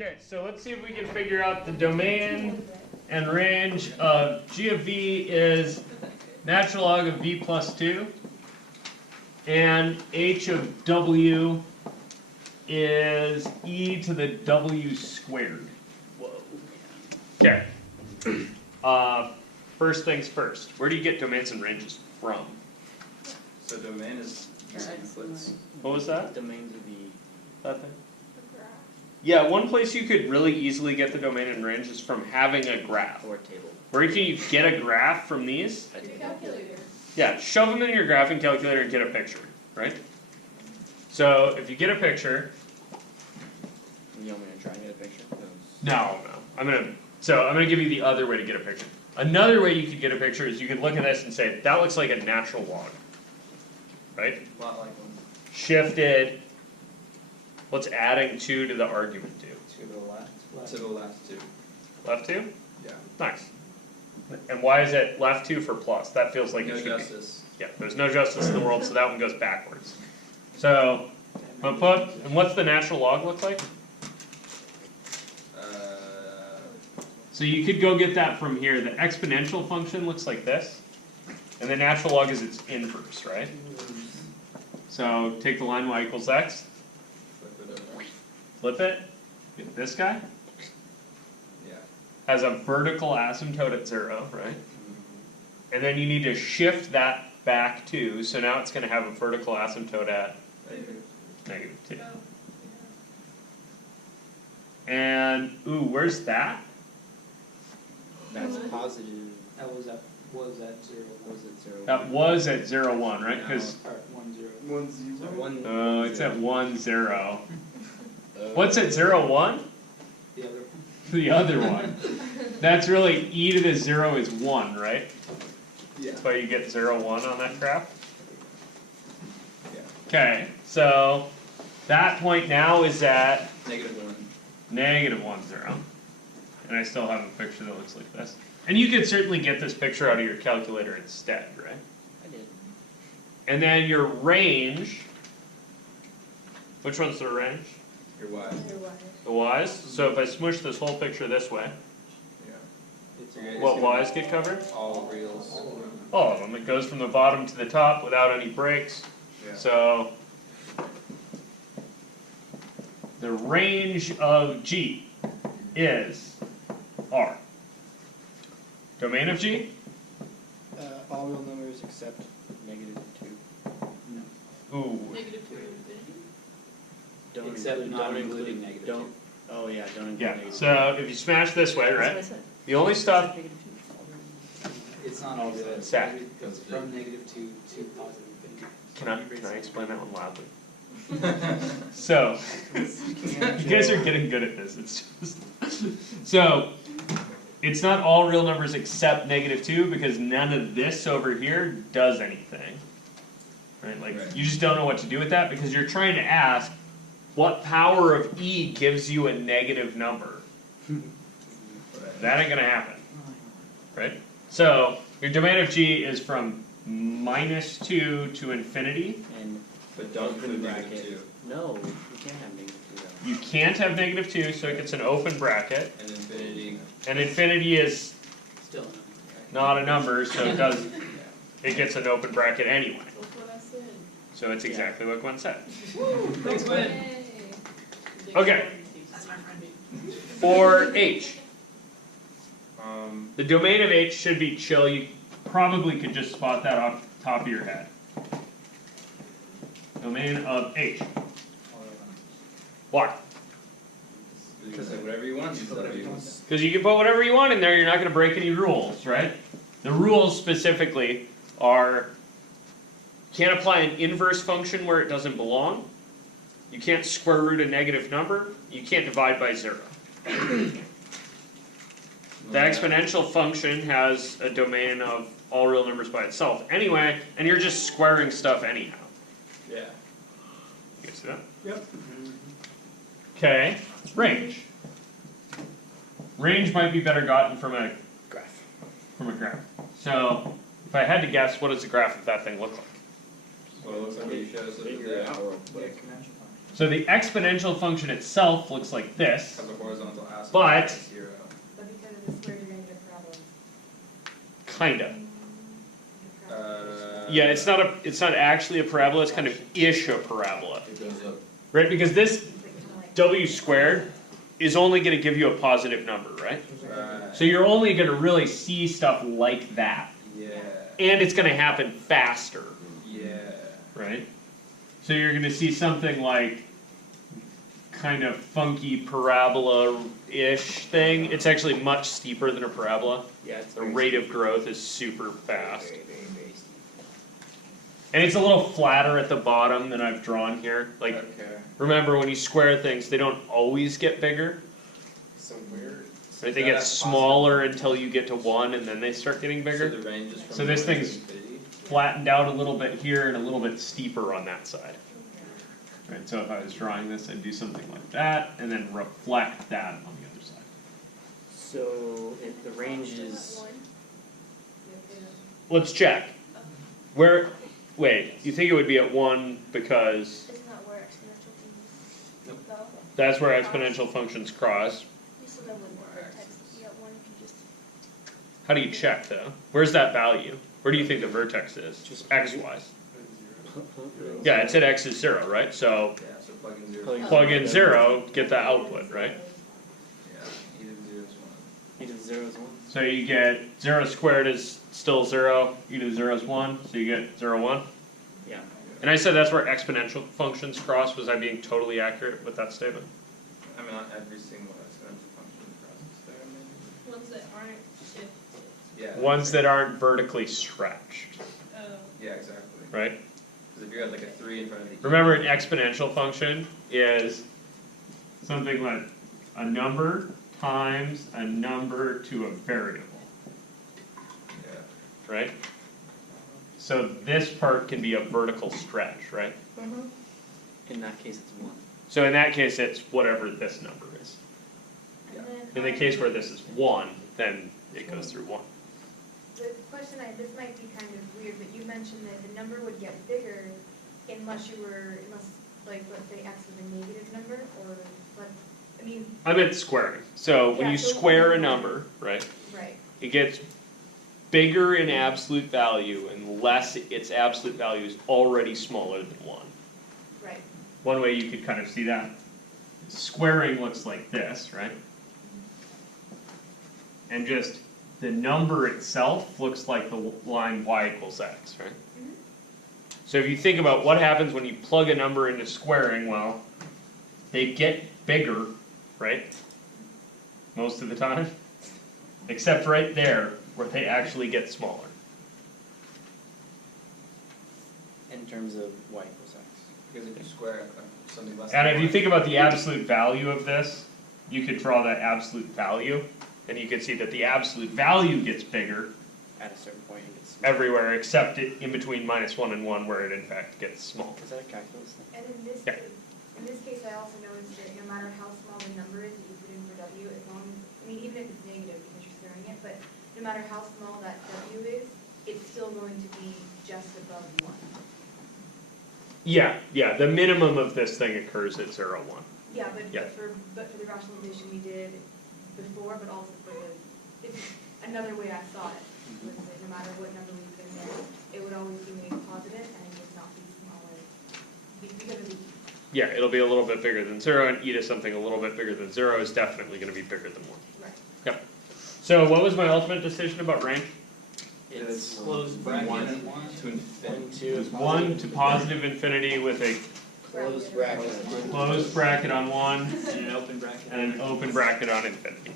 Okay, so let's see if we can figure out the domain and range of g of v is natural log of v plus 2, and h of w is e to the w squared. Whoa. Okay. First things first. Where do you get domains and ranges from? So domain is inputs. What was that? Domains of the That thing? Yeah, one place you could really easily get the domain and range is from having a graph. or table. Where can you get a graph from these? A table. Calculator. Yeah, shove them in your graphing calculator and get a picture, right? So if you get a picture, You want me to try and get a picture? no, I'm gonna give you the other way to get a picture. Another way you could get a picture is you could look at this and say, that looks like a natural log, right? A lot like one. Shifted, what's adding 2 to the argument do? To the left. To the left two. Left 2? Yeah. Nice. And why is it left 2 for plus? That feels like No it should justice. be. Yeah, there's no justice in the world, so that one goes backwards. So, I'm gonna put, and what's the natural log look like? So you could go get that from here. The exponential function looks like this, and the natural log is its inverse, right? So take the line y equals x, Flip it over. flip it, get this guy, Yeah. has a vertical asymptote at 0, right? And then you need to shift that back too, so now it's gonna have a vertical asymptote at -2. And, ooh, where's that? That's positive. That was at zero. Was at zero. That was at 0, 1, right? Because, 1 0. 1 0. One. oh, it's at 1, 0. What's at 0, 1? The other one. The other one. That's really, e to the 0 is 1, right? Yeah. That's why you get 0, 1 on that graph. Yeah. Okay, so that point now is at -1. -1, 0. And I still have a picture that looks like this. And you could certainly get this picture out of your calculator instead, right? I did. And then your range, which one's the range? Your Y. The y's. So if I smush this whole picture this way, Yeah. what y's get covered? All reals. All of them. It goes from the bottom to the top without any breaks. Yeah. So the range of G is R. Domain of G? All real numbers except -2. Ooh. Negative 2 infinity. Don't except not including negative. Don't. Oh yeah, don't include Yeah. negative. So if you smash this way, right? The only stuff. It's not all real. Stack. It goes from -2 to positive infinity. Can I explain that one loudly? So, you guys are getting good at this. It's just so it's not all real numbers except -2 because none of this over here does anything. Right? Like you just don't know what to do with that because you're trying to ask what power of e gives you a negative number. That ain't gonna happen. Right? So your domain of G is from -2 to infinity. And but don't include -2. No, you can't have -2 though. You can't have -2, so it gets an open bracket. And infinity. And infinity is Still not a number, so it gets an open bracket anyway. That's what I said. So it's exactly what Gwen said. Thanks, Gwen. Okay. That's my friend. For H, the domain of H should be chill. You probably could just spot that off the top of your head. Domain of H. Why? Because whatever you want. Because you can put whatever you want in there, you're not going to break any rules, right? The rules specifically are, can't apply an inverse function where it doesn't belong, you can't square root a negative number, you can't divide by 0. The exponential function has a domain of all real numbers by itself anyway, and you're just squaring stuff anyhow. Yeah. You guys see that? Yep. Okay, range. Range might be better gotten from a Graph. So, if I had to guess, what does the graph of that thing look like? Well, it looks like you showed us over there. So the exponential function itself looks like this, Have the horizontal aspect But- is 0. But because of the square, you're gonna get a parabola. kinda. Uh, Yeah, it's not actually a parabola, it's kind of ish a parabola, It goes up. right? Because this It's like kinda like. w squared is only gonna give you a positive number, right? Right. So you're only gonna really see stuff like that. Yeah. And it's gonna happen faster, Yeah. right? So you're gonna see something like kind of funky parabola-ish thing. It's actually much steeper than a parabola. Yeah, it's The very rate of growth is super fast. Very, very, very steep. And it's a little flatter at the bottom than I've drawn here. Like, Okay. remember when you square things, they don't always get bigger. So weird. Right? They Yeah, get that's smaller until you get to 1 and then they start getting So bigger. the range is from So this 1 to thing's- infinity? Flattened out a little bit here and a little bit steeper on that side. Right, so if I was drawing this, I'd do something like that and then reflect that on the other side. So if the range is, Let's check. Where, wait, you think it would be at 1 because Isn't that where exponential things go? that's where exponential functions cross? You still know when vertex be at one, you can just. How do you check though? Where's that value? Where do you think the vertex is? Just- X-wise. Yeah, it said X is 0, right? So Yeah, so plug in 0. Plug plug in 0, get the output, right? Yeah, either 0 is 1. e to the 0 is 1. So you get 0 squared is still 0, e to the 0 is 1, so you get 0, 1. Yeah. And I said that's where exponential functions cross. Was I being totally accurate with that statement? I mean, not every single exponential function crosses there, maybe. Ones that aren't shifted. Yeah. Ones that aren't vertically stretched, Oh. Yeah, exactly. right? Because if you had like a 3 in front of the Remember, an exponential function is something like a number times a number to a variable, Yeah. right? So this part can be a vertical stretch, right? In that case, it's 1. So in that case, it's whatever this number is. Yeah. In the case where this is 1, then it goes through 1. The question this might be kind of weird, but you mentioned that the number would get bigger unless like, let's say X is a negative number, or, I mean, I meant squaring. So when Yeah, you so- square a number, right, right, it gets bigger in absolute value unless its absolute value is already smaller than 1. right. One way you could kind of see that, squaring looks like this, right? And just the number itself looks like the line y equals x, right? Mhm. So if you think about what happens when you plug a number into squaring, well, they get bigger, right? Most of the time, except right there where they actually get smaller. In terms of y equals x. Because if you square something less And than if you 1, think about the absolute value of this, you could draw that absolute value, and you can see that the absolute value gets bigger At a certain point, it gets smaller. everywhere except in between -1 and 1 where it in fact gets smaller. Is that a calculus thing? And Yeah. in this case, I also noticed that no matter how small the number is that you put in for W, as long as, I mean, even if it's negative because you're squaring it, but no matter how small that W is, it's still going to be just above 1. Yeah, the minimum of this thing occurs at 0, 1. Yeah, but, Yeah. but for the rationalization we did before, but also for it's another way I saw it, was that no matter what number we put in there, it would always be made positive and it would not be smaller, because of the, Yeah, it'll be a little bit bigger than 0, and e to something a little bit bigger than 0 is definitely going to be bigger than 1. right. Yep. So what was my ultimate decision about range? It's closed bracket to infinity. 1, 2. It was 1 to positive infinity with a Closed bracket. closed bracket on 1 And an open bracket. and an open bracket on infinity.